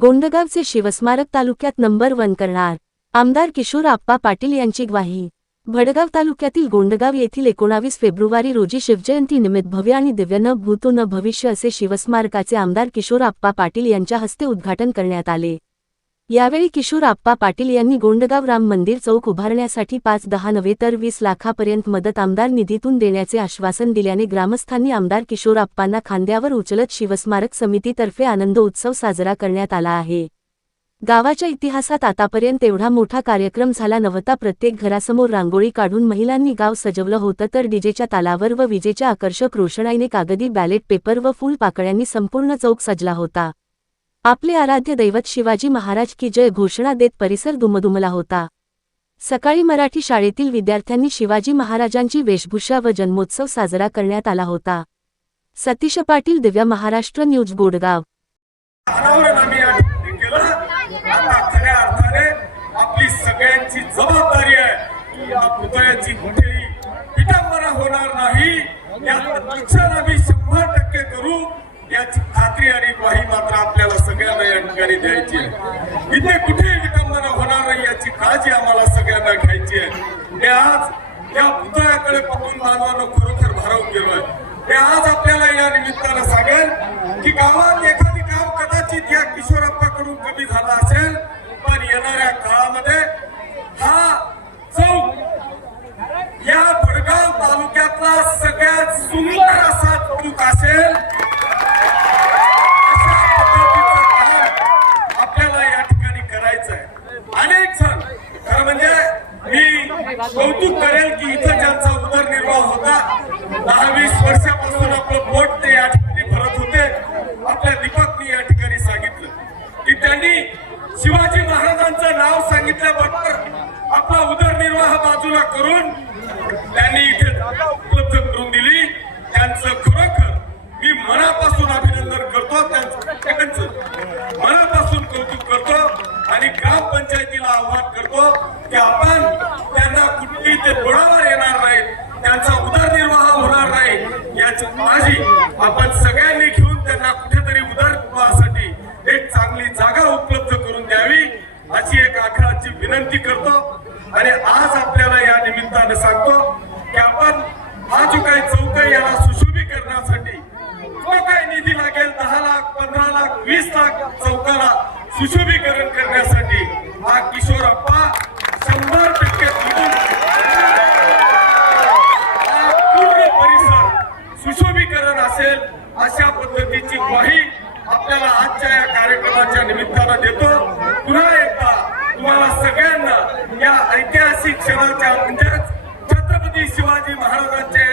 गोंडगावचे शिवस्मारक तालुक्यात नंबर 1 करणार आमदार किशोर आप्पा पाटील यांची ग्वाही। भडगाव तालुक्यातील गोंडगाव येथील 19 फेब्रुवारी रोजी शिवजयंती निमित्त भव्य आणि दिव्य न भूतो न भविष्य असे शिवस्मारकाचे आमदार किशोर आप्पा पाटील यांच्या हस्ते उद्घाटन करण्यात आले। यावेळी किशोर आप्पा पाटील यांनी गोंडगाव राम मंदिर चौक उभारण्यासाठी 5-10 नव्हे तर 20 लाखापर्यंत मदत आमदार निधीतून देण्याचे आश्वासन दिल्याने ग्रामस्थांनी आमदार किशोर आप्पांना खांद्यावर उचलत शिवस्मारक समितीतर्फे आनंद उत्सव साजरा करण्यात आला आहे। गावाच्या इतिहासात आतापर्यंत एवढा मोठा कार्यक्रम झाला नव्हता। प्रत्येक घरासमोर रांगोळी काढून महिलांनी गाव सजवलं होतं, तर डीजेच्या तालावर व विजेच्या आकर्षक रोषणाईने कागदी बॅलेट पेपर व फुलपाकळ्यांनी संपूर्ण चौक सजला होता। आपले आराध्य दैवत शिवाजी महाराज की जय घोषणा देत परिसर दुमदुमला होता। सकाळी मराठी शाळेतील विद्यार्थ्यांनी शिवाजी महाराजांची वेशभूषा व जन्मोत्सव साजरा करण्यात आला होता। सतीश पाटील, दिव्य महाराष्ट्र न्यूज, गोंडगाव। आपली सगळ्यांची जबाबदारी आहे। या पुतळ्याची कुठेही विटंबना होणार नाही, यात रक्षण आम्ही 100% करू याची खात्री आणि ग्वाही मात्र आपल्याला सगळ्यांना या ठिकाणी द्यायची आहे। इथे कुठेही विटंबना होणार नाही याची काळजी आम्हाला सगळ्यांना घ्यायची आहे। मी आज या पुतळ्याकडे पाहून बांधवांना खरोखर भारावून गेलोय। मी आज आपल्याला या निमित्तानं सांगेन की गावात एखादी काम कदाचित या किशोरप्पाकडून कमी झालं असेल, पण येणाऱ्या काळामध्ये हा चौक या भडगाव तालुक्यातला सगळ्यात सुंदर असा चौक असेल। अशा पद्धतीचं काम आपल्याला या ठिकाणी करायचं आहे। अनेक जण खरं म्हणजे मी कौतुक करेल की इथं ज्यांचा उदरनिर्वाह होता, 10-20 वर्षापासून आपलं पोट ते या ठिकाणी भरत होते। आपल्या दीपकनी या ठिकाणी सांगितलं की त्यांनी शिवाजी महाराजांचं नाव सांगितल्याबरोबर आपला उदरनिर्वाह बाजूला करून त्यांनी इथे जागा उपलब्ध करून दिली। त्यांचं खरोखर मी मनापासून अभिनंदन करतो, त्यांचं मनापासून कौतुक करतो आणि ग्रामपंचायतीला आवाहन करतो की आपण त्यांना कुठेही ते डोळ्यावर येणार नाही, त्यांचा उदरनिर्वाह होणार नाही याची काळजी आपण सगळ्यांनी घेऊन त्यांना कुठेतरी उदरनिर्वाहासाठी एक चांगली जागा उपलब्ध करून द्यावी अशी एक आग्रहाची विनंती करतो। आणि आज आपल्याला या निमित्तानं सांगतो की आपण हा जो काही चौक आहे याला सुशोभीकरणासाठी जो काही निधी लागेल 10 लाख, 15 लाख, 20 लाख चौकाला सुशोभीकरण करण्यासाठी हा किशोरप्पा 100% हा पूर्ण परिसर सुशोभीकरण असेल अशा पद्धतीची ग्वाही आपल्याला आजच्या या कार्यक्रमाच्या निमित्तानं देतो। पुन्हा एकदा तुम्हाला सगळ्यांना या ऐतिहासिक क्षणाच्या म्हणजे छत्रपती शिवाजी महाराजांच्या